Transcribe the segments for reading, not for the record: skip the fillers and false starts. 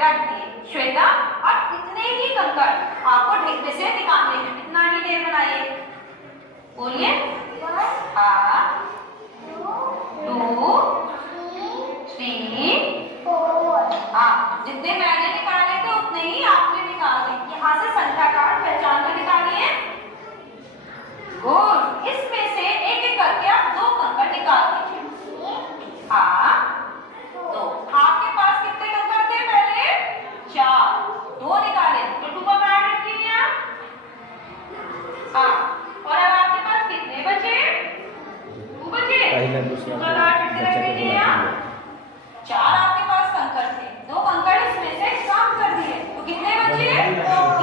रख दिए श्वेता। और इतने ही कंकड़ आपको ढेर में से निकालने हैं। इतना ही ढेर बनाइए, बोलिए। 2 3 4। हाँ, जितने मैंने निकाले थे उतने ही आपने निकाल दिए। यहाँ से संख्या कार्ड पहचान कर निकालिए। गुड। इसमें से एक एक करके आप 2 कंकड़ निकाल दीजिए। तो आपके पास कितने कंकड़ थे पहले? 4, 2 निकाले तो 2 का कार्ड कीजिए आप। और अब आपके पास कितने बचे? 2 बचे। 2 का कार्ड कीजिए आप। 4 आपके पास कंकड़ थे, 2 कंकड़ इसमें से काम कर दिए तो कितने बचे?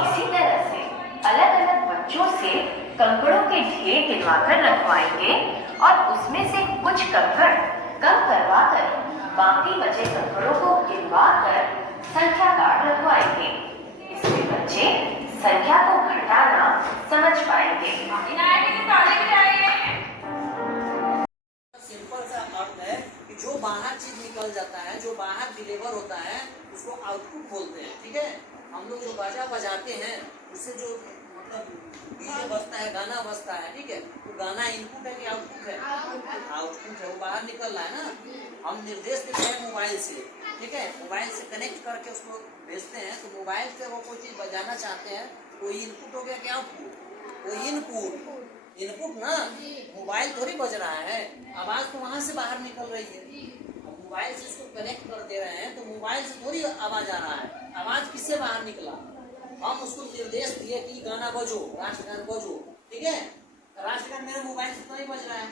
इसी तरह से अलग अलग बच्चों से कंकड़ों के ढेर गिनवाकर रखवाएंगे और उसमें से कुछ कंकड़ कम करवा कर बाकी बचे कंकड़ों को गिनवा कर संख्या कार्ड रखवाएंगे। इससे बच्चे संख्या को घटाना समझ पाएंगे। ताली बजाइए। सिंपल सा अर्थ है कि जो बाहर चीज निकल जाता है, जो बाहर डिलीवर होता है, उसको आउटपुट बोलते हैं। ठीक है, हम लोग जो बाजा बजाते हैं उससे जो मतलब डीजे बजता है, गाना बजता है, ठीक है, वो गाना इनपुट है कि आउटपुट है? आउटपुट है, वो बाहर निकल रहा है ना। हम निर्देश देते हैं मोबाइल से, ठीक है, मोबाइल से कनेक्ट करके उसको भेजते हैं। तो मोबाइल से वो कोई चीज बजाना चाहते हैं, कोई इनपुट हो गया क्या आउटपुट? कोई इनपुट ना, मोबाइल थोड़ी बज रहा है, आवाज तो वहां से बाहर निकल रही है। अब मोबाइल से इसको कनेक्ट कर दे रहे हैं तो मोबाइल से थोड़ी आवाज आ रहा है। आवाज किससे बाहर निकला? हम उसको निर्देश दिए कि गाना बजो, राष्ट्रगान बजो, ठीक है, राष्ट्रगान मेरे मोबाइल से तो नहीं बज रहा है।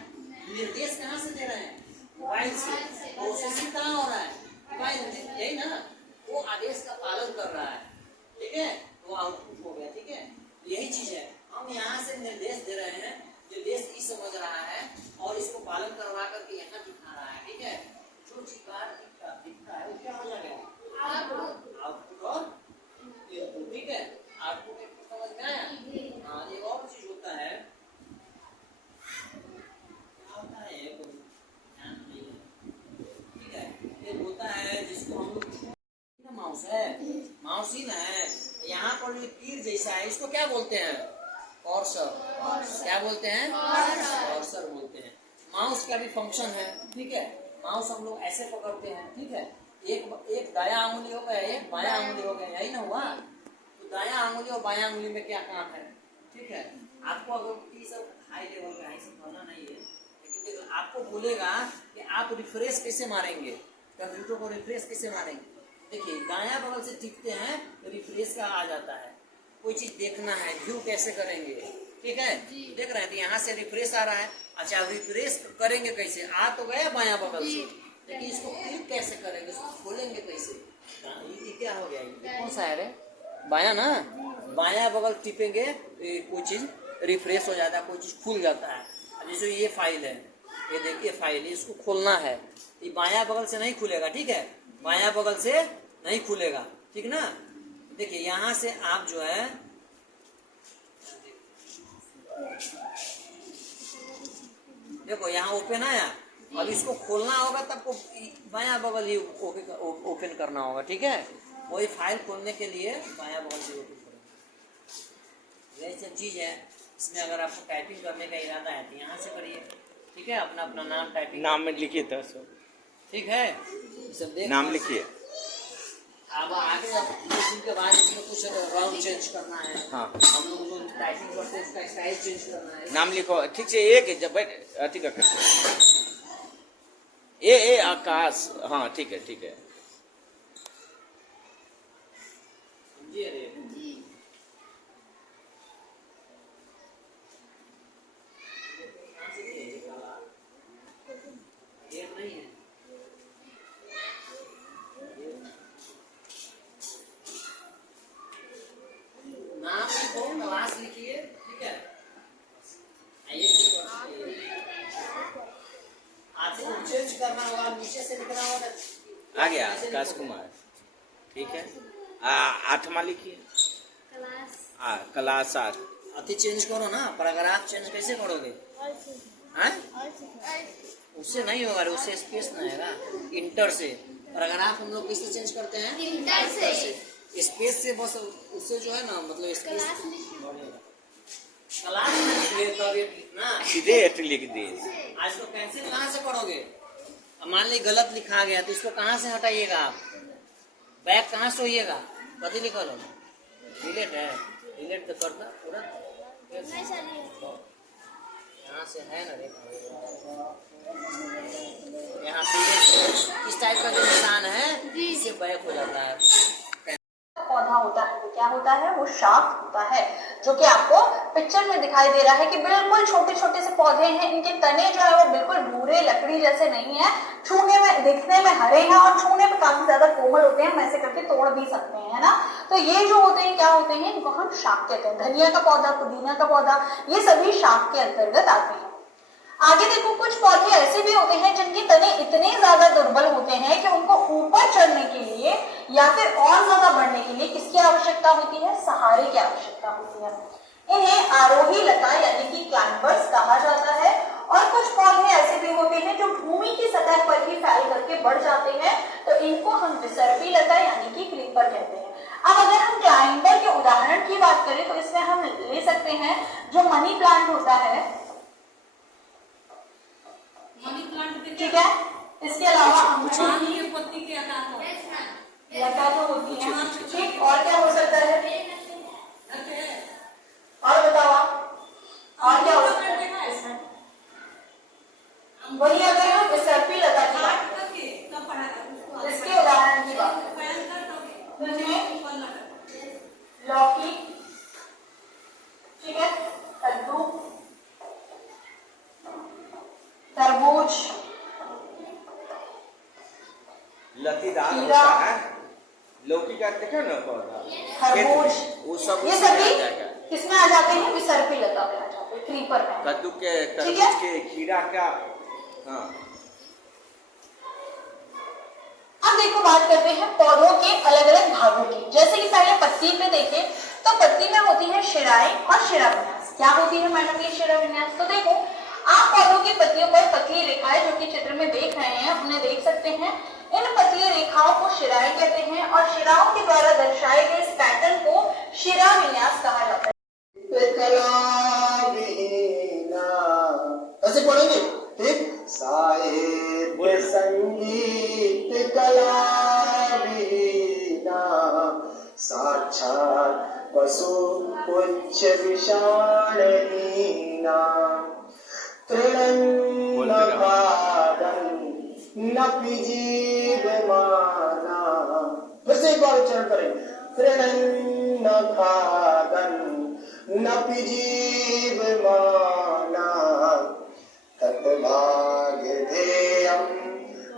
निर्देश कहाँ से दे रहे हैं? मोबाइल से। प्रोसेसिंग कहाँ हो रहा है? मोबाइल। यही ना, वो आदेश का पालन कर रहा है, ठीक है, वो आउटपुट हो गया। ठीक है, यही चीज है। हम यहाँ से निर्देश दे रहे हैं, निर्देश ई समझ रहा है और इसको पालन करवा करके यहाँ दिखा रहा है। ठीक है, जो चीज बाहर दिखता है वो क्या हो जाएगा? आउटपुट और इनपुट। ठीक है, आउटपुट इनपुट समझ में आया? हाँ, एक और चीज होता है, क्या होता है, ध्यान नहीं है। ठीक है, एक होता है जिसको हम लोग माउस है, माउस ही ना है, यहाँ पर ये तीर जैसा है, इसको क्या बोलते हैं? कर्सर। क्या बोलते हैं? कर्सर बोलते हैं। माउस का भी फंक्शन है। ठीक है, माउस हम लोग ऐसे पकड़ते हैं। ठीक है, एक दाया अंगुली हो गया, एक बाया अंगुली हो गया, यही ना हुआ? तो दाया अंगुली और बाया अंगुली में क्या काम है? ठीक है, आपको अगर सब हाई लेवल का पढ़ना नहीं है, लेकिन आपको बोलेगा कि आप रिफ्रेश कैसे मारेंगे, कंप्यूटर को रिफ्रेश कैसे मारेंगे। देखिए, दाया बगल से टिकते हैं तो रिफ्रेश का आ जाता है। कोई चीज देखना है, व्यू कैसे करेंगे? ठीक है, देख रहे हैं तो यहाँ से रिफ्रेश आ रहा है। अच्छा, रिफ्रेश करेंगे कैसे? आ तो गया बाया बगल से, लेकिन इसको क्लिक कैसे करेंगे, इसको खोलेंगे कैसे? ये क्या हो गया? ये कौन सा है रे? बाया ना, बाया बगल टिपेंगे कोई चीज रिफ्रेश हो जाता है, कोई चीज खुल जाता है। जैसे ये फाइल है, ये देखिए फाइल, इसको खोलना है, ये बाया बगल से नहीं खुलेगा। ठीक है, बाया बगल से नहीं खुलेगा, ठीक ना। देखिए, यहां से आप जो है, देखो यहाँ ओपन आया, अब इसको खोलना होगा तब को बाया बगल ही ओपन करना होगा। ठीक है, वही फाइल खोलने के लिए बाया बगल से ओपन करेंगे। यही सब चीज है। इसमें अगर आपको टाइपिंग करने का इरादा है तो यहाँ से करिए। ठीक है, अपना अपना नाम टाइपिंग नाम में लिखिए था सर। ठीक है, सब नाम लिखिए। अब आगे के बाद इसमें कुछ रंग चेंज करना है। हाँ, हम लोग जो टाइपिंग करते हैं उसका स्टाइल चेंज करना है। नाम लिखो ठीक से, एक जब अति का ए आकाश। हाँ, ठीक है, ठीक है, समझिए रे। ये नहीं है, नाम लिखो, क्लास लिखिए। ठीक है, आपको चेंज करना होगा, नीचे से लिखना होगा। आ गया आकाश कुमार। ठीक है, 8वां लिखिए। क्लास 8। अति चेंज करो ना, पर अगर आप चेंज कैसे करोगे? हैं? उससे नहीं होगा, उससे स्पेस नहीं आएगा। इंटर से पैराग्राफ हम लोग किससे चेंज करते हैं? इंटर से। स्पेस से, बस उससे जो है ना, मतलब स्पेस क्लास में तब ये लिखना, सीधे एट लिख दिए। आज तो कैंसिल कहाँ से पढ़ोगे? अब मान ली गलत लिखा गया तो इसको कहाँ से हटाइएगा आप? बैक कहाँ से होइएगा? कथी लिखल हो? डिलीट है, डिलीट तो करता पूरा। यहाँ से है ना, यहाँ से इस टाइप का जो निशान है इससे बैक हो जाता है। पौधा होता है, क्या होता है? वो शाफ्ट होता है, जो कि आपको पिक्चर में दिखाई दे रहा है कि बिल्कुल छोटे छोटे से पौधे हैं। इनके तने जो है वो बिल्कुल भूरे लकड़ी जैसे नहीं है, छूने में, दिखने में हरे हैं और छूने में काफी ज्यादा कोमल होते हैं। हम ऐसे करके तोड़ भी सकते हैं, है ना। तो ये जो होते हैं, क्या होते हैं? इनको हम शाख कहते हैं। धनिया का पौधा, पुदीना का पौधा, ये सभी शाख के अंतर्गत आते हैं। आगे देखो, कुछ पौधे ऐसे भी होते हैं जिनके तने इतने ज्यादा दुर्बल होते हैं कि उनको ऊपर चढ़ने के लिए या फिर और ज्यादा बढ़ने के लिए किसकी आवश्यकता होती है? सहारे की आवश्यकता होती है। इन्हें आरोही लता यानी कि क्लाइंबर्स कहा जाता है। और कुछ पौधे ऐसे भी होते हैं जो भूमि की सतह पर ही फैल करके बढ़ जाते हैं, तो इनको हम विसर्पी लता यानी कि क्रीपर कहते हैं। अब अगर हम क्लाइंबर के उदाहरण की बात करें तो इसमें हम ले सकते हैं जो मनी प्लांट होता है, ठीक है। इसके अलावा लता जो होती है, ठीक। और क्या हो सकता है? और बताओ आप, और क्या हो सकता है इसमें? वही अगर हम विसर्पी लता की बात करें, इसके उदाहरण की बात करें, लौकी, ठीक है, कद्दू, तरबूज, लतीदार खीरा, होता है, लौकी का देखो ना पौधा, खरबूज, वो सब ये उसमें सभी आ जाएगा। किसमें आ जाते हैं? विसर्पी लता में आ जाते हैं, क्रीपर में। कद्दू के, ठीक है। तरबूज के, खीरा का। हाँ, अब देखो, बात करते हैं पौधों के अलग अलग भागों की। जैसे कि पहले पत्ती पे देखे तो पत्ती में होती है शिराएं और शिराविन्यास। क्या होती है मैडम ये शिराविन्यास? तो देखो, आप पौधों की पत्तियों पर पतली रेखाएं जो कि चित्र में देख रहे हैं उन्हें देख सकते हैं। इन पतली रेखाओं को शिराएं कहते हैं और शिराओं के द्वारा दर्शाए गए इस पैटर्न को शिराविन्यास कहा जाता है। ऐसे पढ़ेंगे, ठीक। साहित्य संगीत कला वीणा साक्षात पशु उच्च विषाणहीना तृणन्नपादं नपि जीवमाना। फिर से एक बार उच्चारण करें, तृणन्नपादं नपि जीवमाना तत्भाग्यधेयं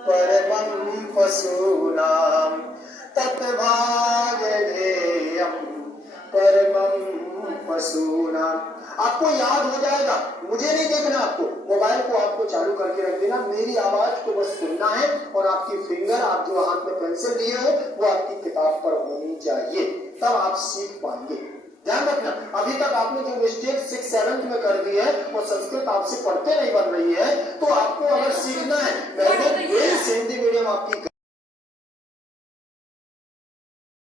परमं पशूनां तत्भाग्यधेयं परमं पशूनां। आपको याद हो जाएगा, मुझे नहीं देखना, आपको मोबाइल को आपको चालू करके रख देना, मेरी आवाज को बस सुनना है और आपकी फिंगर, आप जो हाथ में पेंसिल लिए हो वो आपकी किताब पर होनी चाहिए, तब आप सीख पाएंगे। ध्यान रखना, अभी तक आपने जो मिस्टेक 6-7 में कर दी है वो संस्कृत आपसे पढ़ते नहीं बन रही है, तो आपको अगर सीखना है, मैंने हिंदी मीडियम आपकी